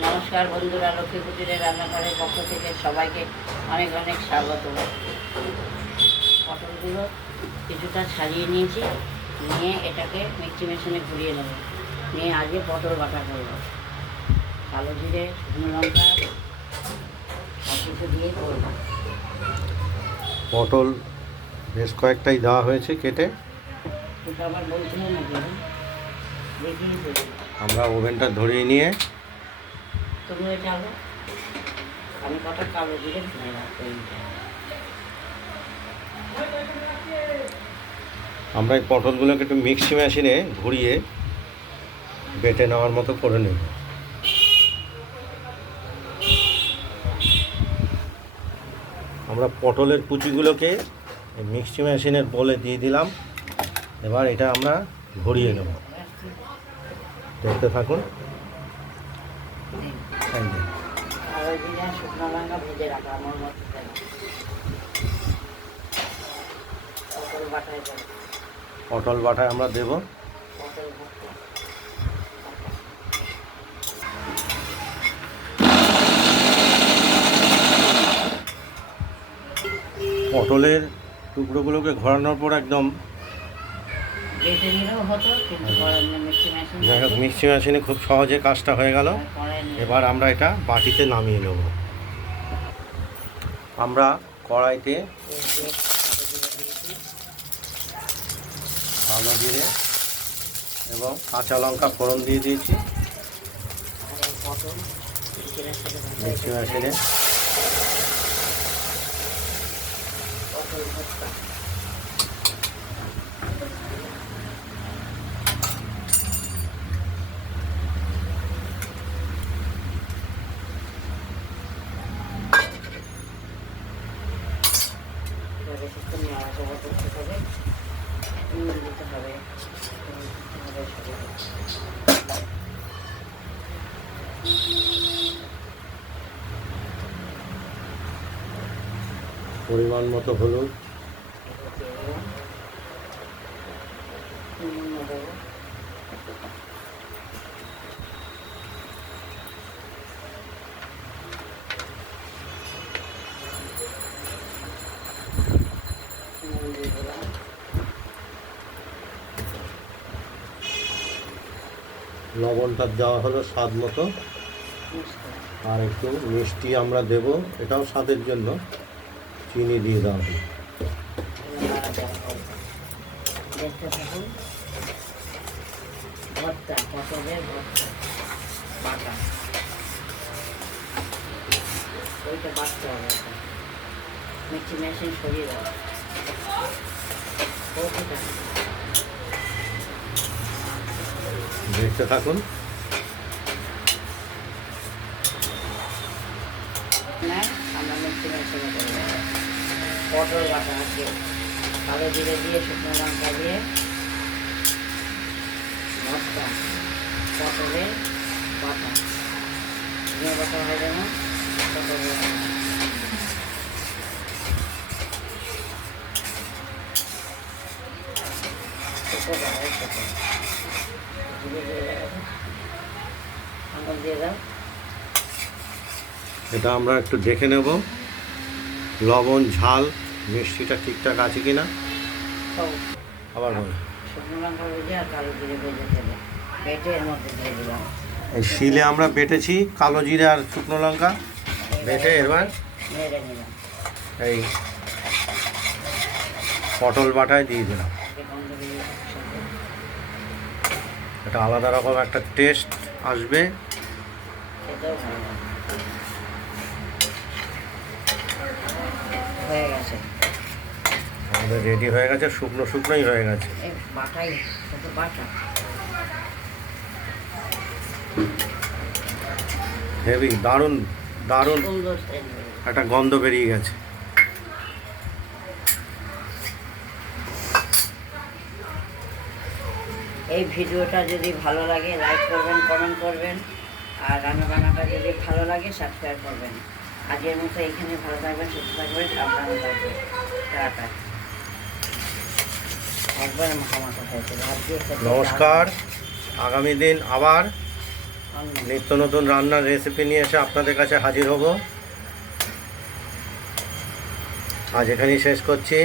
নমস্কার বন্ধুরা, লক্ষ্মী কুটিরের রান্নাঘরের পক্ষ থেকে সবাইকে অনেক অনেক স্বাগত। পটলগুলো কিছুটা ছাড়িয়ে নিয়েছি, নিয়ে এটাকে মিক্সি মেশিনে ঘুরিয়ে নেব, নিয়ে আজকে পটল বাটা করব। কালো জিরে, শুকনো লঙ্কা সব কিছু দিয়ে করব। পটল বেশ কয়েকটাই দেওয়া হয়েছে কেটে। ওটা আবার বলতে হবে নাকি? দেখিয়ে দেবো। আমরা ওভেনটা ধরিয়ে নিয়ে তুমি চালো, আমি কটা কালো জিরে ফেলে রাখবো। আমরা এই পটলগুলোকে একটু মিক্সি মেশিনে ঘুরিয়ে বেটে নেওয়ার মতো করে নেব। আমরা পটলের কুচিগুলোকে মিক্সি মেশিনের বোলে দিয়ে দিলাম। এবার এটা আমরা ঘুরিয়ে নেব, দেখতে থাকুন। কালো জিরে, শুকনো লঙ্কা ভেজে রাখা আমার মতো পটল বাটায় দেবো। পটল বাটায় আমরা দেব। পটল ভর্তা পটলের টুকরোগুলোকে ঘোরানোর পর একদম বেটে নিলেও হতো, কিন্তু মিক্সি মেশিন যাই হোক মিক্সি মেশিনে খুব সহজে কাজটা হয়ে গেল। এবার আমরা এটা বাটিতে নামিয়ে নেব। আমরা কড়াইতে কালো জিরে এবং কাঁচা লঙ্কা ফোড়ন দিয়ে দিয়েছি পটল মিক্সি মেশিনে। পটল ভর্তা বেশিক্ষণ নাড়াচাড়া করতে হবে, নুন দিতে হবে। পরিমাণ মতো হলুদ, লবণটা দেওয়া হলো স্বাদ মতো, আর একটু মিষ্টি আমরা দেব, এটাও স্বাদের জন্য চিনি দিয়ে দেওয়া হলো। দেখতে থাকুন। ভর্তা, পটলের ভর্তা বাটা, ওইটা বাটতে হবে। মিক্সি মেশিন সরিয়ে দেওয়া দেখতে থাকুন। আমরা মিক্সি মেশিনে করে দেবো। পটল বাটা আছে, কালো জিরে দিয়ে, শুকনো লঙ্কা দিয়ে ভর্তা, পটলের বাটা, ধনিয়া বাটা হয়ে যাবে। পটলের দিয়ে দাও। এটা আমরা একটু দেখে নেব লবণ, ঝাল, মিষ্টিটা ঠিকঠাক আছে কিনা। আবার বলো। শুকনো লঙ্কা ভেজে আর কালো জিরে ভেজে দেবে, বেটে এর মধ্যে দিয়ে দিলাম। এই শিলে আমরা বেটেছি কালো জিরে আর শুকনো লঙ্কা বেটে, এবার নেড়ে নিলাম। এই পটল বাটায় দিয়ে দিলাম। এটা আলাদা রকম একটা টেস্ট আসবে। খেতেও ভালো লাগে। হয়ে গেছে, আমাদের রেডি হয়ে গেছে, শুকনো শুকনোই হয়ে গেছে। এই বাটাই শুধু বাটা। হেভি, দারুণ দারুণ সুন্দর একটা গন্ধ বেরিয়ে গেছে। এই ভিডিওটা যদি ভালো লাগে লাইক করবেন, কমেন্ট করবেন, আর রান্নাবান্নাটা যদি ভালো লাগে সাবস্ক্রাইব করবেন। আজকের মতো এখানে ভালো থাকবেন, সুস্থ থাকবেন, সাবধানে থাকবেন। টাটা। একবার মাখা মাখা হয়েছে। নমস্কার, আগামী দিন আবার অন্য। নিত্য নতুন রান্নার রেসিপি নিয়ে এসে আপনাদের কাছে হাজির হব। আজ এখানেই শেষ করছি।